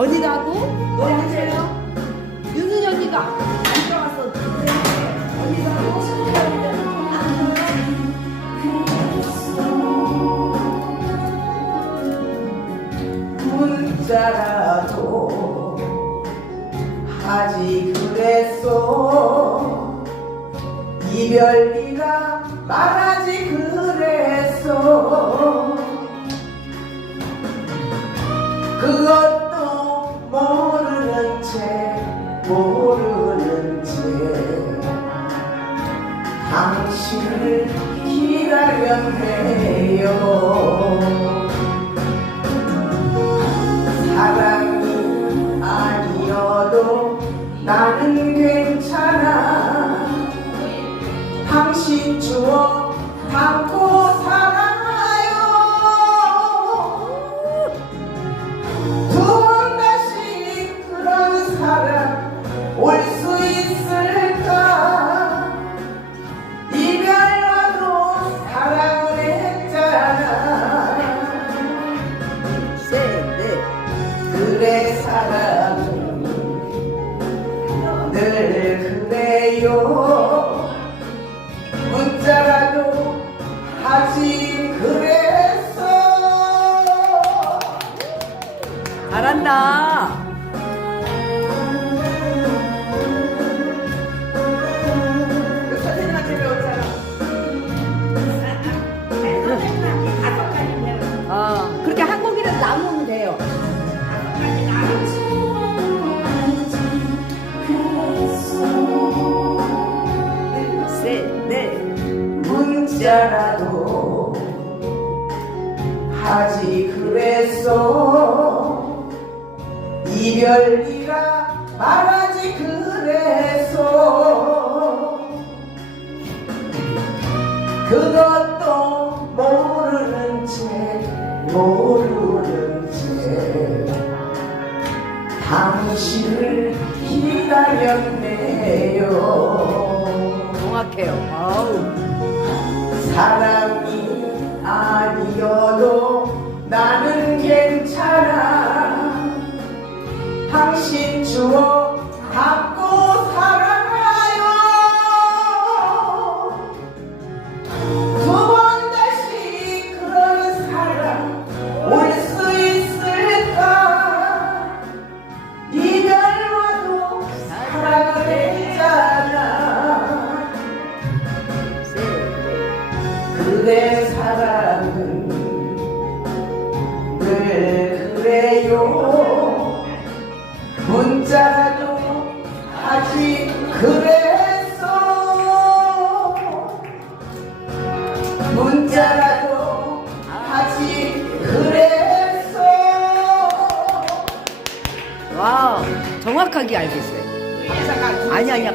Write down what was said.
어디 가고 노래 하세요? 윤은 언니가 문자라도 하지 그랬어 이별비가 말하지 그 모르는 채 당신을 기다렸네요. 사랑이 아니어도 나는 괜찮아. 당신 주워 담고 하지 그랬어 잘한다. 선생님한테 배웠잖아 어, 그렇게 한 곡이라도 나누면 돼요. 셋 넷 문자라도 하지 그랬어 이별이라 말하지 그랬어 그것도 모르는 채 모르는 채 당신을 기다렸네요 정확해요. 아우. 아니어도 나는 괜찮아. 당신 주워 담고 살아요. 두 번 다시 그런 사랑 올수 있을까? 이별 와도 사랑을 했잖아. 그대 사랑은 문자라도 하지 그랬어 와우. 정확하게 알겠어요. 아니 아니야.